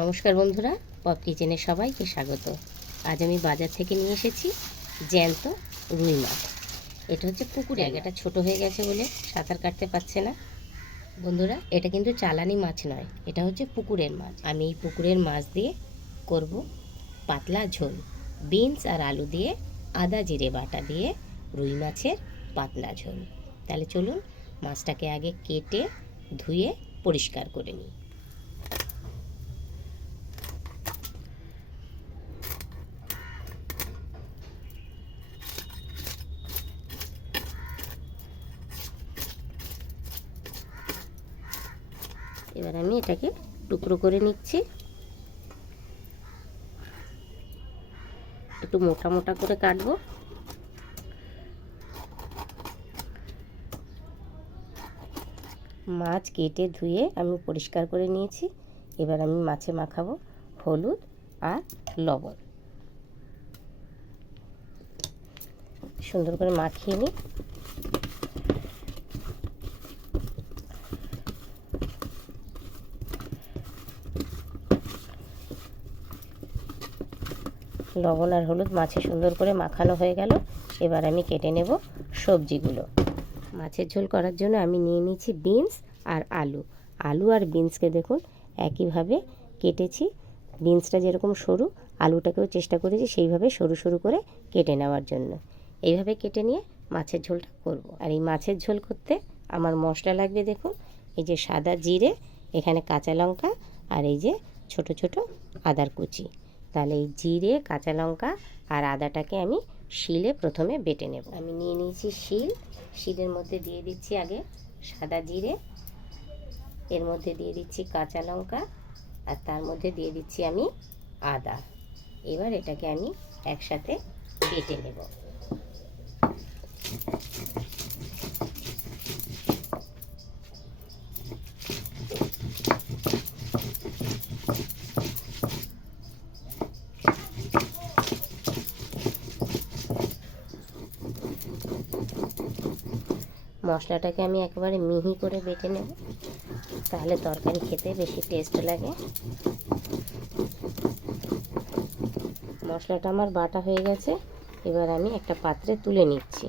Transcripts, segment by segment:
নমস্কার বন্ধুরা, পপ কিচেনে সবাইকে স্বাগত। আজ আমি বাজার থেকে নিয়ে এসেছি জ্যান্ত রুই মাছ। এটা হচ্ছে পুকুর, জায়গাটা ছোট হয়ে গেছে বলে সাঁতার কাটতে পারছে না। বন্ধুরা, এটা কিন্তু চালানি মাছ নয়, এটা হচ্ছে পুকুরের মাছ। আমি এই পুকুরের মাছ দিয়ে করব পাতলা ঝোল। বিনস আর আলু দিয়ে আদা জিরে বাটা দিয়ে রুই মাছের পাতলা ঝোল। তাহলে চলুন মাছটাকে আগে কেটে ধুয়ে পরিষ্কার করে নিই। এবার আমি এটাকে টুকরো করে নিচ্ছি, একটু মোটা মোটা করে কাটবো। মাছ কেটে ধুয়ে আমি পরিষ্কার করে নিয়েছি। এবার আমি মাছে মাখাবো হলুদ আর লবণ। সুন্দর করে মাখিয়ে নিই। লবণ আর হলুদ মাছে সুন্দর করে মাখানো হয়ে গেল। এবার আমি কেটে নেব সবজিগুলো। মাছের ঝোল করার জন্য আমি নিয়ে নিয়েছি বিনস আর আলু। আলু আর বিনসকে দেখুন একইভাবে কেটেছি। বিনসটা যেরকম সরু, আলুটাকেও চেষ্টা করেছি সেইভাবে সরু সরু করে কেটে নেওয়ার জন্য। এইভাবে কেটে নিয়ে মাছের ঝোলটা করব। আর এই মাছের ঝোল করতে আমার মশলা লাগবে, দেখুন এই যে সাদা জিরে, এখানে কাঁচা লঙ্কা আর এই যে ছোট ছোট আদার কুচি। তাহলে এই জিরে, কাঁচা লঙ্কা আর আদাটাকে আমি শিলে প্রথমে বেটে নেব। আমি নিয়ে নিয়েছি শিল। শিলের মধ্যে দিয়ে দিচ্ছি আগে সাদা জিরে, এর মধ্যে দিয়ে দিচ্ছি কাঁচা লঙ্কা আর তার মধ্যে দিয়ে দিচ্ছি আমি আদা। এবার এটাকে আমি একসাথে বেটে নেব। মশলাটাকে আমি একেবারে মিহি করে বেটে নেব, তাহলে তরকারি খেতে বেশি টেস্ট লাগে। মশলাটা আমার বাটা হয়ে গেছে। এবার আমি একটা পাত্রে তুলে নিচ্ছি।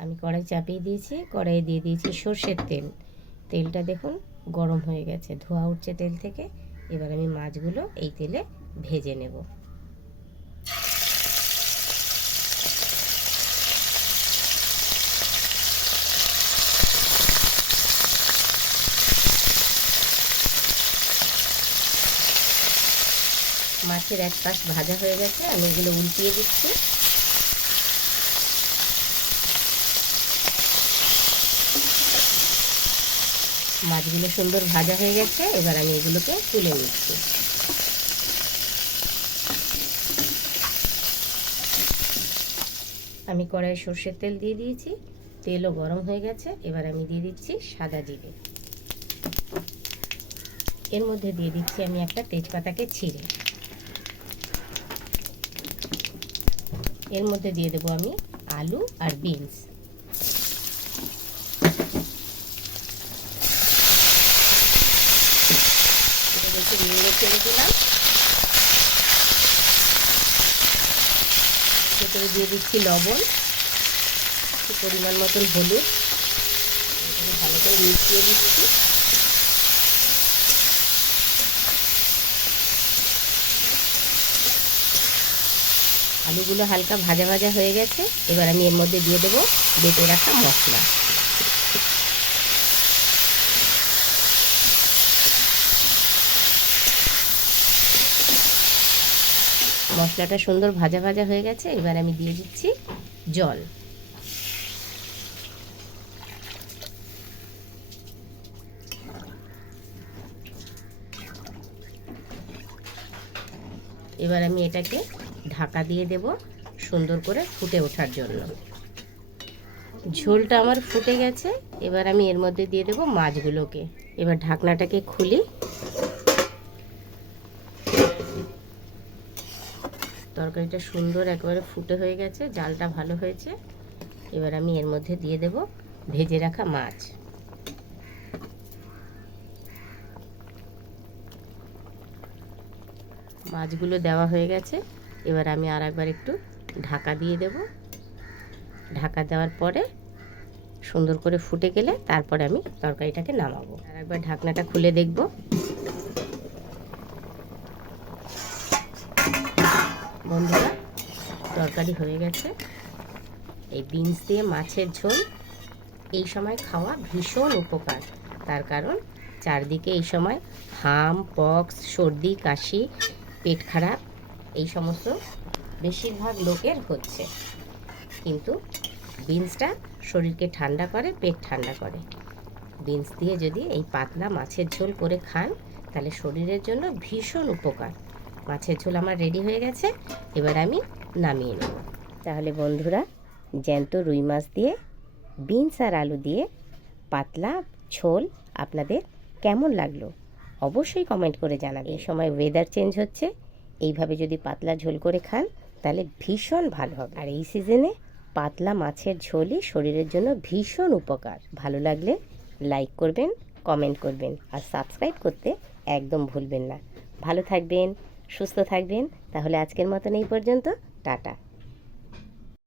আমি কড়াই চাপিয়ে দিয়েছি, কড়াইয়ে দিয়ে দিয়েছি সর্ষের তেল। তেলটা দেখুন গরম হয়ে গেছে, ধোঁয়া উঠছে তেল থেকে। এবার আমি মাছগুলো এই তেলে ভেজে নেব। মাছের এক পাশ ভাজা হয়ে গেছে, আমি এগুলো উল্টিয়ে দিচ্ছি। মাছগুলো সুন্দর ভাজা হয়ে গেছে, এবার আমি এগুলোকে তুলে নিচ্ছি। আমি কড়াইয়ে সর্ষের তেল দিয়ে দিয়েছি, তেলও গরম হয়ে গেছে। এবার আমি দিয়ে দিচ্ছি সাদা জিরে, এর মধ্যে দিয়ে দিচ্ছি আমি একটা তেজপাতাকে ছিঁড়ে। এর মধ্যে দিয়ে দেবো আমি আলু আর বিনস। একটু নেড়ে চেড়ে দিলাম। ভেতরে দিয়ে দিচ্ছি লবণ, পরিমাণ মতন হলুদ, ভালো করে মিশিয়ে দিচ্ছি। আলুগুলো হালকা ভাজা ভাজা হয়ে গেছে। এবার আমি এর মধ্যে দিয়ে দেবো বেটে রাখা মশলা। মশলাটা সুন্দর ভাজা ভাজা হয়ে গেছে। এবার আমি দিয়ে দিচ্ছি জল। এবার আমি এটাকে ঢাকা দিয়ে দেব সুন্দর করে ফুটে ওঠার জন্য। ঝোলটা আমার ফুটে গেছে। এবার আমি এর মধ্যে দিয়ে দেব মাছগুলোকে। এবার ঢাকনাটাকে খুলি। তরকারিটা সুন্দর একেবারে ফুটে হয়ে গেছে, জালটা ভালো হয়েছে। এবার আমি এর মধ্যে দিয়ে দেব ভেজে রাখা মাছ। মাছগুলো দেওয়া হয়ে গেছে। এবার আমি আর একবার একটু ঢাকা দিয়ে দেব। ঢাকা দেওয়ার পরে সুন্দর করে ফুটে গেলে তারপরে আমি তরকারিটাকে নামাবো। আর একবার ঢাকনাটা খুলে দেখব। বন্ধুরা, তরকারি হয়ে গেছে। এই বিনস দিয়ে মাছের ঝোল এই সময় খাওয়া ভীষণ উপকার। তার কারণ চারদিকে এই সময় হাম, পক্স, সর্দি, কাশি, পেট খারাপ এই সমস্ত বেশিরভাগ লোকের হচ্ছে। কিন্তু বিনসটা শরীরকে ঠান্ডা করে, পেট ঠান্ডা করে। বিনস দিয়ে যদি এই পাতলা মাছের ঝোল করে খান তাহলে শরীরের জন্য ভীষণ উপকার। মাছের ঝোল আমার রেডি হয়ে গেছে। এবার আমি নামিয়ে নেব। তাহলে বন্ধুরা, জ্যান্ত রুই মাছ দিয়ে বিনস আর আলু দিয়ে পাতলা ঝোল আপনাদের কেমন লাগলো অবশ্যই কমেন্ট করে জানাবেন। এই সময় ওয়েদার চেঞ্জ হচ্ছে, এইভাবে যদি পাতলা ঝোল করে খান তাহলে ভীষণ ভালো হবে। আর এই সিজনে পাতলা মাছের ঝোলই শরীরের জন্য ভীষণ উপকার। ভালো লাগলে লাইক করবেন, কমেন্ট করবেন আর সাবস্ক্রাইব করতে একদম ভুলবেন না। ভালো থাকবেন, সুস্থ থাকবেন। তাহলে আজকের মতন এই পর্যন্ত। টাটা।